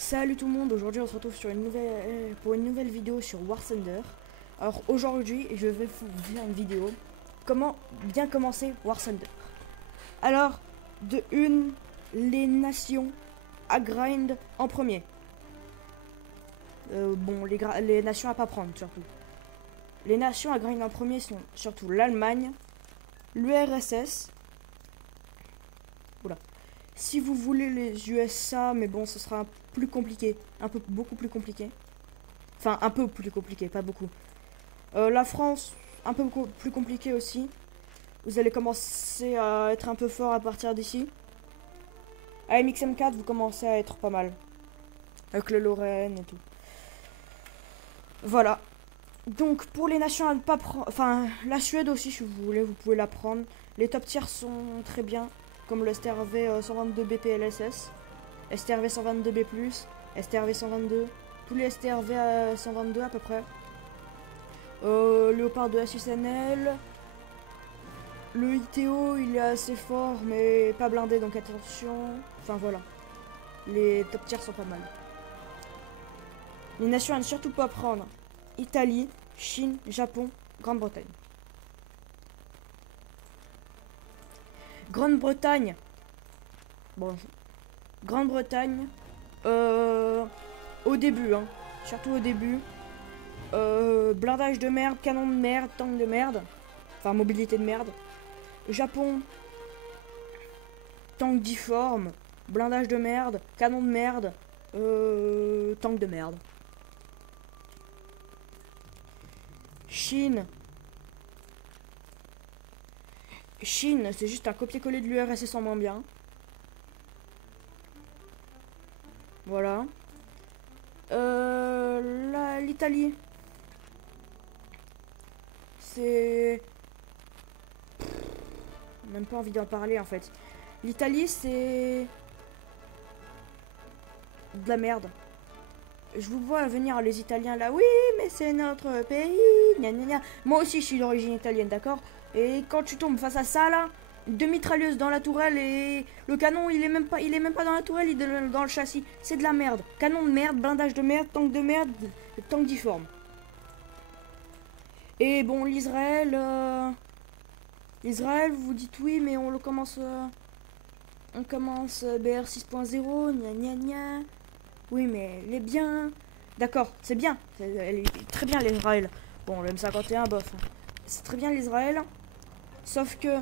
Salut tout le monde, aujourd'hui on se retrouve sur pour une nouvelle vidéo sur War Thunder. Alors aujourd'hui je vais vous faire une vidéo comment bien commencer War Thunder. Alors de une, les nations à grind en premier. Bon, les nations à pas prendre surtout. Les nations à grind en premier sont surtout l'Allemagne, l'URSS. Oula. Si vous voulez les USA, mais bon, ce sera plus compliqué. Beaucoup plus compliqué. Enfin, un peu plus compliqué, pas beaucoup. La France, un peu plus compliqué aussi. Vous allez commencer à être un peu fort à partir d'ici. AMXM4, vous commencez à être pas mal. Avec le Lorraine et tout. Voilà. Donc, pour les nations à ne pas prendre... Enfin, la Suède aussi, si vous voulez, vous pouvez la prendre. Les top tiers sont très bien. Comme le STRV 122B PLSS, STRV 122B+, STRV 122, tous les STRV à 122 à peu près. Léopard de SUSNL. Le ITO il est assez fort mais pas blindé donc attention. Enfin voilà. Les top tiers sont pas mal. Les nations à ne surtout pas prendre: Italie, Chine, Japon, Grande-Bretagne. Grande-Bretagne. Bon, Grande-Bretagne. Au début, hein. Surtout au début. Blindage de merde, canon de merde, tank de merde. Enfin, mobilité de merde. Japon. Tank difforme. Blindage de merde, canon de merde. Tank de merde. Chine. Chine, c'est juste un copier-coller de l'URSS en moins bien. Voilà. L'Italie. C'est... Même pas envie d'en parler en fait. L'Italie, c'est... de la merde. Je vous vois venir les Italiens là. Oui, mais c'est notre pays. Gna gna gna. Moi aussi, je suis d'origine italienne, d'accord? Et quand tu tombes face à ça là, deux mitrailleuses dans la tourelle et le canon il est même pas dans la tourelle, il est dans le châssis. C'est de la merde. Canon de merde, blindage de merde, tank difforme. Et bon, l'Israël, vous vous dites oui, mais on commence BR 6.0, gna gna gna. Oui, mais elle est bien. D'accord, c'est bien. Elle est très bien l'Israël. Bon, le M51, bof. C'est très bien l'Israël. Sauf que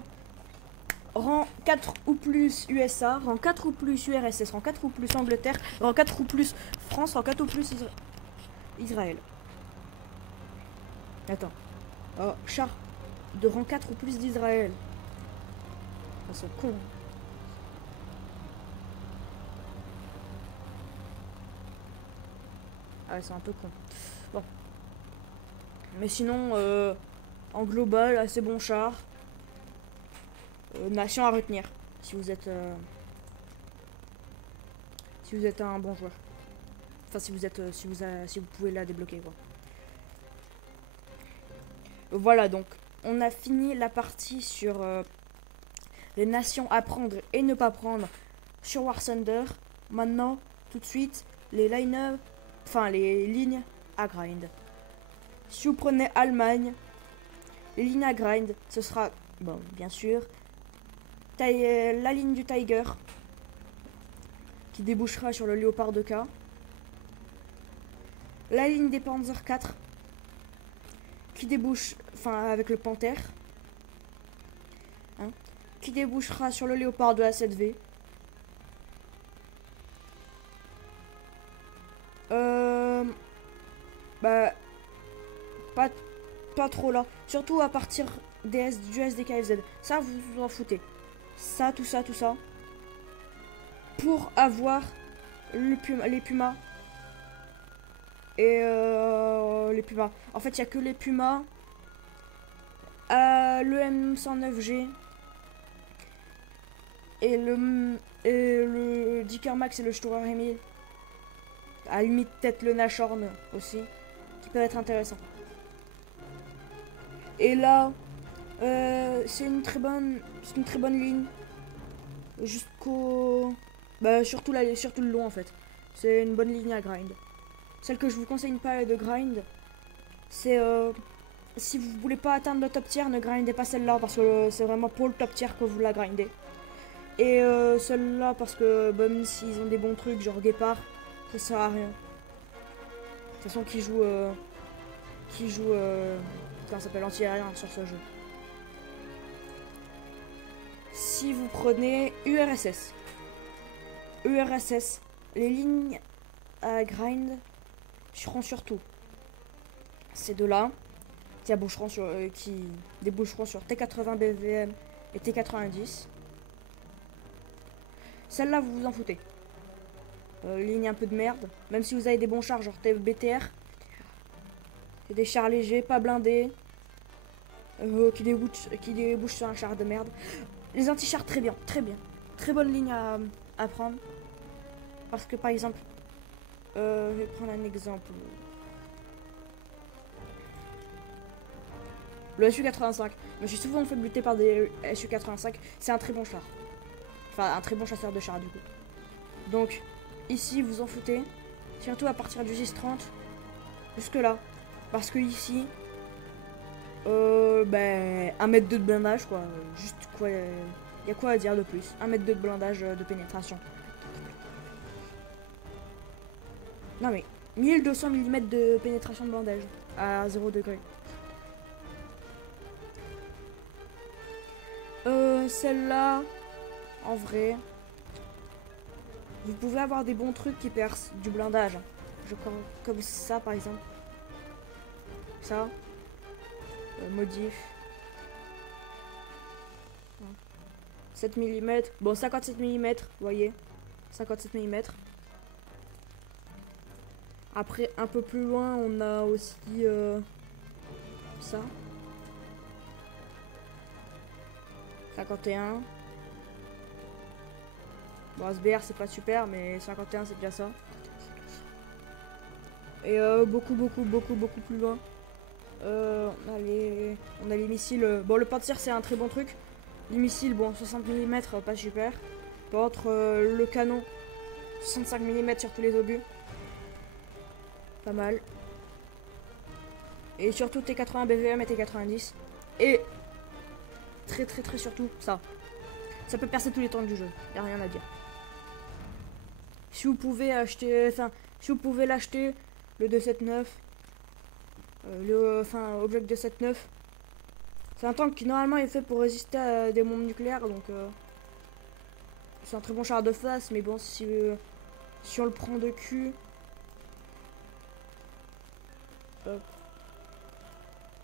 rang 4 ou plus USA, rang 4 ou plus URSS, rang 4 ou plus Angleterre, rang 4 ou plus France, rang 4 ou plus Israël. Attends. Oh, char de rang 4 ou plus d'Israël. Ils sont cons. Ah ouais, c'est un peu con. Bon. Mais sinon, en global, assez bon char. Nation à retenir. Si vous êtes un bon joueur. Enfin, si vous pouvez la débloquer, quoi. Voilà, donc, on a fini la partie sur les nations à prendre et ne pas prendre sur War Thunder. Maintenant, tout de suite, les line-up, enfin les lignes à grind. Si vous prenez Allemagne, les lignes à grind, ce sera, bon, bien sûr, la ligne du Tiger, qui débouchera sur le Léopard 2K. La ligne des Panzer 4, qui débouche, enfin avec le Panther, hein, qui débouchera sur le Léopard de A7V. Bah, pas trop là. Surtout à partir du SDKFZ. Ça, vous vous en foutez. Ça, tout ça. Pour avoir les Pumas. Et les Pumas. En fait, il n'y a que les Pumas. Le M109G. Et le Dicker Max et le Sturer Emil. À la limite, peut-être le Nashorn aussi. Qui peuvent être intéressants. Et là, c'est une très bonne ligne jusqu'au, surtout le long en fait. C'est une bonne ligne à grind. Celle que je vous conseille pas de grind, c'est si vous voulez pas atteindre le top tier, ne grindez pas celle-là parce que c'est vraiment pour le top tier que vous la grindez. Et celle-là parce que même s'ils ont des bons trucs genre Guépard, ça sert à rien. De toute façon qui joue comment ça s'appelle, anti-aérien sur ce jeu. Si vous prenez URSS, les lignes à grind seront surtout ces deux-là qui déboucheront sur T80 BVM et T90. Celle-là, vous vous en foutez. Ligne un peu de merde. Même si vous avez des bons chars, genre BTR. C'est des chars légers, pas blindés. Qui débouchent sur un char de merde. Les anti-chars, très bien, très bien. Très bonne ligne à prendre. Parce que, par exemple, je vais prendre un exemple. Le SU-85. Je me suis souvent fait buter par des SU-85. C'est un très bon char. Enfin, un très bon chasseur de chars, du coup. Donc, ici, vous en foutez. Surtout à partir du 10-30. Jusque là. Parce que ici, 1m2 de blindage, quoi. Juste quoi. Y a quoi à dire de plus? 1m2 de blindage de pénétration. Non mais, 1200 mm de pénétration de blindage à 0 degré. Celle-là, en vrai, vous pouvez avoir des bons trucs qui percent du blindage. Comme ça, par exemple. Ça. Modif. 7 mm. Bon, 57 mm, vous voyez. 57 mm. Après, un peu plus loin, on a aussi ça. 51. Bon, SBR, c'est pas super, mais 51, c'est déjà ça. Et beaucoup plus loin. On a les missiles. Bon, le Panzer, c'est un très bon truc. Les missiles, bon, 60 mm, pas super. Par contre, le canon, 65 mm sur tous les obus. Pas mal. Et surtout T80 BVM et T90. Et très surtout, ça. Ça peut percer tous les temps du jeu. Y a rien à dire. Si vous pouvez acheter, si vous pouvez l'acheter, le 279, Object 279, c'est un tank qui normalement est fait pour résister à des bombes nucléaires, donc c'est un très bon char de face, mais bon, si on le prend de cul,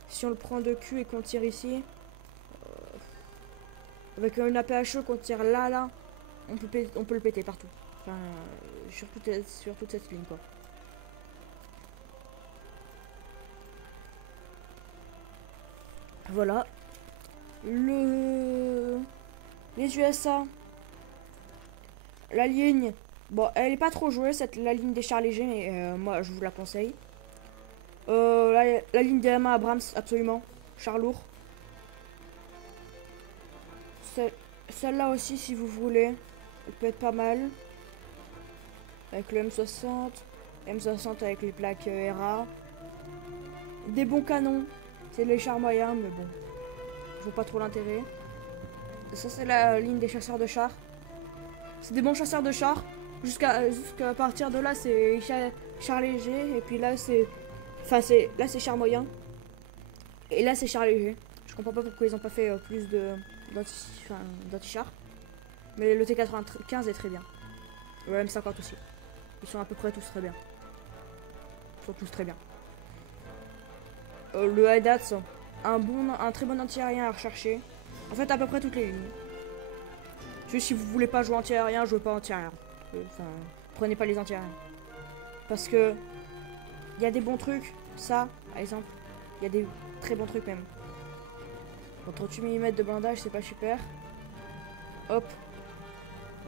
si on le prend de cul et qu'on tire ici, avec une APHE qu'on tire là, on peut le péter partout. Enfin, sur toute cette ligne, quoi. Voilà. Les USA, la ligne, bon, elle est pas trop jouée, la ligne des chars légers, mais moi, je vous la conseille. La ligne des MA Abrams, absolument. Char lourd. Celle-là aussi, si vous voulez, elle peut être pas mal. Avec le M60. M60 avec les plaques RA. Des bons canons. C'est les chars moyens, mais bon. Je vois pas trop l'intérêt. Ça, c'est la ligne des chasseurs de chars. C'est des bons chasseurs de chars. Jusqu'à partir de là, c'est chars légers. Et puis là, c'est... là, c'est chars moyens. Et là, c'est chars légers. Je comprends pas pourquoi ils ont pas fait plus d'anti-chars. Mais le T95 est très bien. Le M50 aussi. Ils sont à peu près tous très bien. Ils sont tous très bien. Le Haddad, un très bon anti-aérien à rechercher. En fait, à peu près toutes les lignes. Juste si vous voulez pas jouer anti-aérien, jouez pas anti-aérien. Prenez pas les anti-aériens. Parce que il y a des bons trucs. Ça, par exemple, il y a des très bons trucs même. Bon, 38 mm de blindage, c'est pas super. Hop.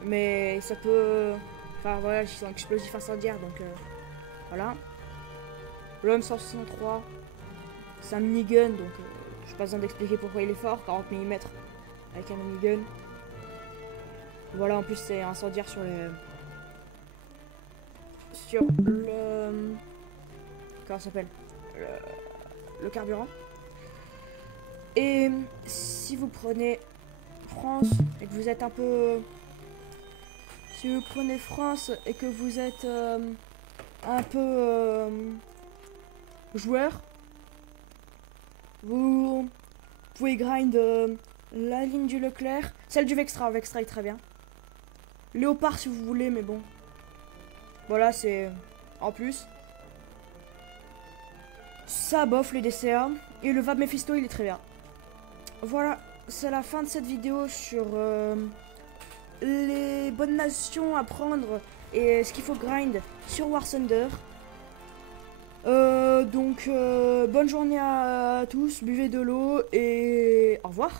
Mais ça peut... Enfin voilà, ils sont explosifs incendiaires, donc voilà. Le M163, c'est un minigun, donc j'ai pas besoin d'expliquer pourquoi il est fort. 40 mm avec un minigun. Voilà, en plus c'est incendiaire sur le... Comment ça s'appelle, le carburant. Et si vous prenez France et que vous êtes un peu... Si vous prenez France et que vous êtes un peu joueur, vous pouvez grind la ligne du Leclerc, celle du Vextra. Vextra est très bien. Léopard si vous voulez, mais bon. Voilà, c'est en plus. Ça bof les DCA. Et le Vab Mephisto, il est très bien. Voilà, c'est la fin de cette vidéo sur les bonnes nations à prendre et ce qu'il faut grind sur War Thunder. Donc bonne journée à tous, buvez de l'eau et au revoir.